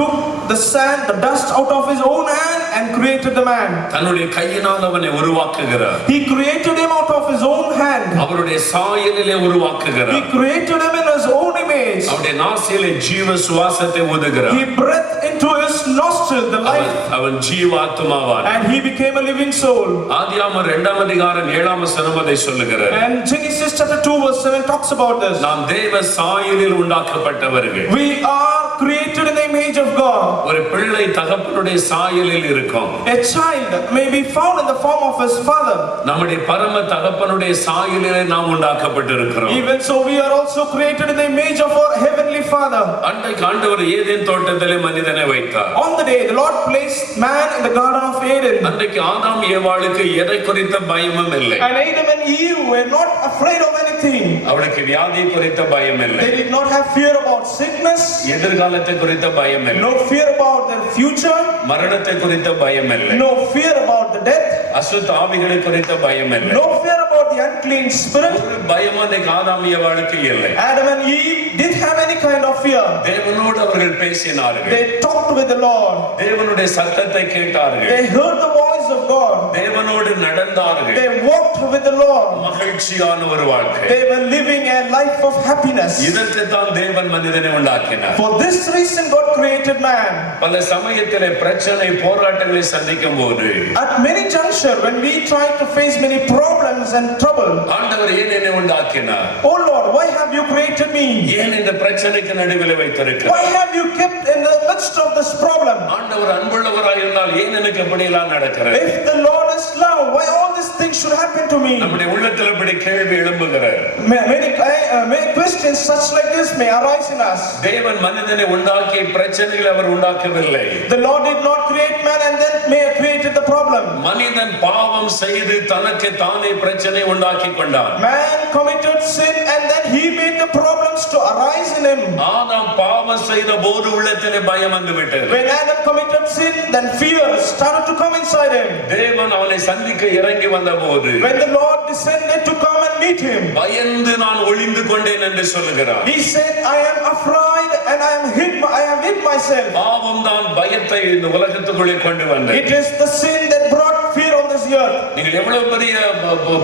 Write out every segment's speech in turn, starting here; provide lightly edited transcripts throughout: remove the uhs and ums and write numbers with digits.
took the sand, the dust out of his own hand and created the man. தன்னுடைய கையினால் அவனை உருவாக்குகிறார். He created him out of his own hand. அவருடைய சாயலிலே உருவாக்குகிறார். He created him in his own image. அவருடைய நாசியிலே ஜீவ சுவாசத்தை ஊதுகிறார். He breathed into his nostril the life. அவன் ஜீவாத்மாவானான். And he became a living soul. ஆதியாகமம் 2ஆம் அதிகாரம் 7ஆம் வசனம் அதை சொல்லுகிறது. And Genesis chapter 2 verse 7 talks about this. நாம் தேவ சாயலில் உண்டாக்கப்பட்டவர்கள். We are created in the image of God. ஒரு பிள்ளை தகப்பனுடைய சாயலில் இருக்கும். A child may be found in the form of his father. நம்முடைய பரம தகப்பனுடைய சாயலிலே நாம் உண்டாக்கப்பட்டிருக்கிறோம். Even so we are also created in the image of our heavenly father. அன்றைக்கு ஆண்டவர் ஏதேன் தோட்டத்திலே மனிதனை வைத்தார். On the day the Lord placed man in the garden of Eden. அன்றைக்கு ஆதாம் ஏவாளுக்கு எதை குறித்த பயமும் இல்லை. And Adam and Eve were not afraid of anything. அவளுக்கு வியாதி குறித்த பயம் இல்லை. They did not have fear about sickness. எதிர்காலத்தை குறித்த பயம் இல்லை. No fear about their future. மரணத்தை குறித்த பயம் இல்லை. No fear about the death. அசுத்த ஆவிகளை குறித்த பயம் இல்லை. No fear about the unclean spirit. ஒரு பயம் அன்றைக்கு ஆதாம் ஏவாளுக்கு இல்லை. Adam and Eve didn't have any kind of fear. தேவனோடு அவர்கள் பேசினார்கள். They talked with the Lord. தேவனுடைய சத்தத்தை கேட்டார்கள். They heard the voice of God. தேவனோடு நடந்தார்கள். They walked with the Lord. மகிழ்ச்சியான ஒரு வாழ்க்கை. They were living a life of happiness. இதற்கு தான் தேவன் மனிதனை உண்டாக்கினார். For this reason God created man. பல சமயத்திலே பிரச்சனை போராட்டங்களை சந்திக்கும் போது At many juncture when we try to face many problems and trouble, ஆண்டவர் ஏன் என்னை உண்டாக்கினார்? Oh Lord, why have you created me? ஏன் இந்த பிரச்சனைக்கு நடுவில் வைத்திருக்கிறார்? Why have you kept in the midst of this problem? ஆண்டவர் அன்புள்ளவராய் இருந்தால் ஏன் எனக்கு இப்படி எல்லாம் நடக்கிறது? If the Lord is love, why all these things should happen to me? நம்முடைய உள்ளத்தில் இப்படி கேள்வி எழும்புகிறது. Many questions such like this may arise in us. தேவன் மனிதனை உண்டாக்கி பிரச்சனைகளை அவர் உண்டாக்கவில்லை. The Lord did not create man and then created the problem. மனிதன் பாவம் செய்து தனக்கு தானே பிரச்சனை உண்டாக்கி கொண்டான். Man committed sin and then he made the problems to arise in him. ஆதாம் பாவம் செய்த போது உள்ளத்திலே பயம் வந்து விட்டது. When Adam committed sin, then fear started to come inside him. தேவன் அவனை சந்திக்க இறங்கி வந்தபோது When the Lord descended to come and meet him, பயந்து நான் ஒளிந்து கொண்டேன் என்று சொல்லுகிறார். he said, I am afraid and I have hid myself. பாவம் தான் பயத்தை இந்த உலகத்துக்குள்ளே கொண்டு வந்தது. It is the sin that brought fear on this earth. நீங்கள் எவ்வளவு பெரிய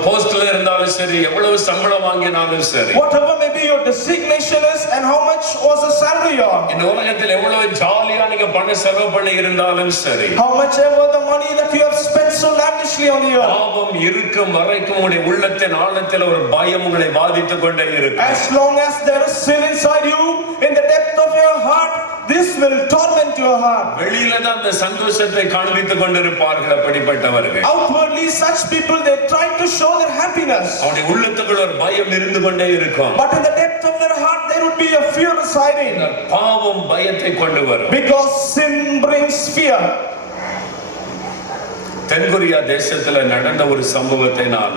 போஸ்ட்ல இருந்தாலும் சரி, எவ்வளவு சம்பளம் வாங்கினாலும் சரி, Whatever may be your designation is and how much was the salary you are, இந்த உலகத்தில் எவ்வளவு ஜாலியா நீங்க பணம் செலவு பண்ணி இருந்தாலும் சரி, how much ever the money that you have spent so lavishly on the earth, பாவம் இருக்கும் வரைக்கும் உங்களுடைய உள்ளத்தின் ஆழத்தில் ஒரு பயம் உங்களை பாதித்துக் கொண்டே இருக்கும். as long as there is sin inside you, in the depth of your heart, this will torment your heart. வெளியில தான் அந்த சந்தோஷத்தை காண்பித்துக் கொண்டிருப்பார்கள் அப்படிப்பட்டவர்கள். Outwardly such people, they try to show their happiness, அவருடைய உள்ளத்துக்குள்ள ஒரு பயம் இருந்து கொண்டே இருக்கும். but in the depth of their heart there would be a fear residing, பாவம் பயத்தை கொண்டு வரும். because sin brings fear. தென்கொரியா தேசத்துல நடந்த ஒரு சம்பவத்தை நான்